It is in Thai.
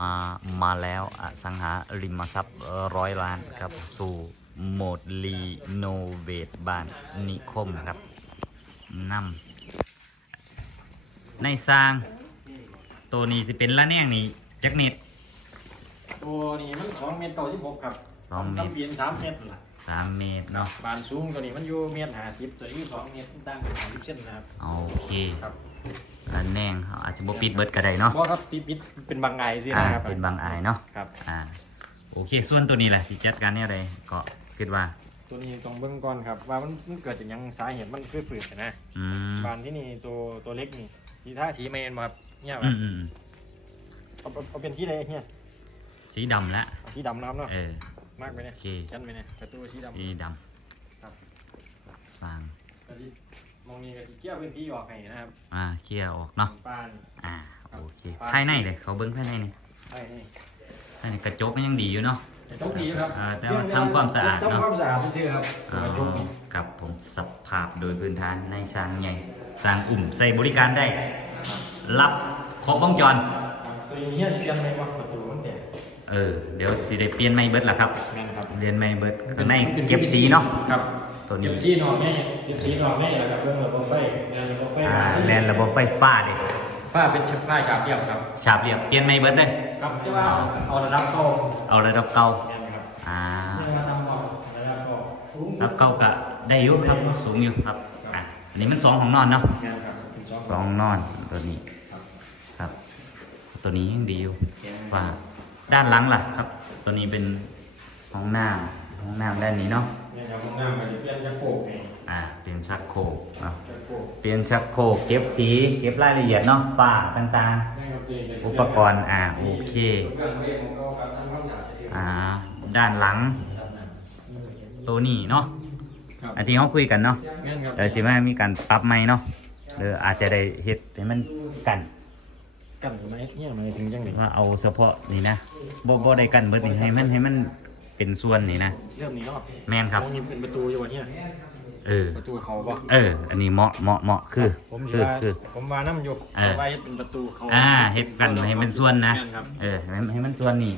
มามาแล้วอสังหาริมทรัพย์ร้อยล้านครับ สู่โหมดรีโนเวทบ้านนิคมครับนำในสร้าง ตัวนี้จะเป็นละแนงนี่จักเม็ดตัวนี้มันสองเมตรเก้าสิบหกครับสองเมตรสามเปลี่ยนสามเมตรล่ะ สามเมตรเนาะบานสูงตัวนี้มันอยู่เมตรห้าสิบตัวนี้สองเมตรตั้งเป็นสามสิบเซนนะครับโอเคครับละแนงเขาอาจจะบ่ปิดเบิดก็ได้เนาะเพราะครับติดปิดเป็นบางไงสิอ่านะครับเป็นบางอายเนาะครับ อ่าโอเค ส่วนตัวนี้แหละสิจัดการเนี่ยอะไรก็คิดว่า ตัวนี้ต้องเบิ่งก่อนครับ ว่ามันมันเกิดจากหยังสาเหตุมันคือฝืดนะอืมบานที่นี่ตัวตัวเล็กนี่ที่ท่าสีเมนมาครับเนี่ยอืมอืมอืมเอาเอาเอาเป็นสีอะไรเนี่ยสีดำละเอาสีดำนะครับเนาะเออ มากไปเนี่ยโอเค กันไปเนี่ยประตูสีดำสีดครับำฟางก็สิมองนี้ก็สีเกี่ยวพื้นที่ออกให้นะครับอ่าเคลียร์ออกเนาะป้าน อ่าโอเคภายในเลยเขาเบิ้งภายในนี่ไอ้นี่ภายในกระจกมันยังดีอยู่เนาะกระจกดีครับอ่าแต่ว่าทำความสะอาดเนอะ ทำความสะอาดซื่อๆครับอ๋อกระจกนี่ครับผมสภาพโดยพื้นฐานในสร้างใหญ่สร้างอุ่มใส่บริการได้ รับครบวงจร ตัวนี้เนี่ยจะยังไงวะประตูมันแตก เออ เดี๋ยวสิได้เปลี่ยนไม่เบิดละครับแม่นครับเรียนไม่เบิดข้างในเก็บสีเนาะครับตัวนี้เก็บสีนอกแม่เก็บสีนอกแม่แล้วก็เบิ่งระบบไฟแม่นระบบไฟอ่าแลนระบบไฟฟ้าเด็ฟ้าเป็นชั้นฟ้าฉาบเรียบครับฉาบเรียบเปลี่ยนไม่เบิดเลยครับจะว่าเอาระดับเข้าเอาระดับเก่าแม่นครับอ่าเนี่ยมาทำเอาระดับเข้าสูงระดับเก่าก็ได้อยู่ครับสูงอยู่ครับอะอันนี้มันสองของนอนเนาะแม่นครับถึงสองสองนอนตัวนี้ครับครับ ตัวนี้ยังดีอยู่แม่นว่า ด้านหลังล่ะครับ ตัวนี้เป็นห้องน้ำห้องน้ำด้านนี้เนาะเนี่ยครับห้องน้ำมันจะเปลี่ยนจะโคกเองอ่าเป็นชักโครกเนาะจะโคกเปลี่ยนชักโครกเก็บสีเก็บรายละเอียดเนาะฝ้าต่างแม่นครับตัวนี้ๆอุปกรณ์อ่าโอเคเรื่องเรื่องของเขาครับทำความสะอาดซื่อๆอ่าด้านหลังตัวนี้เนาะครับ อันที่เขาคุยกันเนาะแม่นครับเดี๋ยวจะมามีการปรับใหม่เนาะหรืออาจจะได้เฮ็ดให้มันกัน กันไหมเนี่ยหมายถึงจังไดว่าเอาเฉพาะนี่นะบ่บ่ได้กันเบิดนี่ให้มันให้มันเป็นส่วนนี่นะ เริ่มนี้เนาะแม่นครับตรงนี้เป็นประตูอยู่วะเนี่ยเออ ประตูเขาปะเออ อันนี้เหมาะเหมาะเหมาะคือ ผมสิคือว่าคือ ผมว่าน้ำอยู่เออ เอาไว้เป็นประตูเขาอ่าเฮ็ดกันให้มันส่วนนะ แม่ครับ เออให้มันให้มันส่วนนี่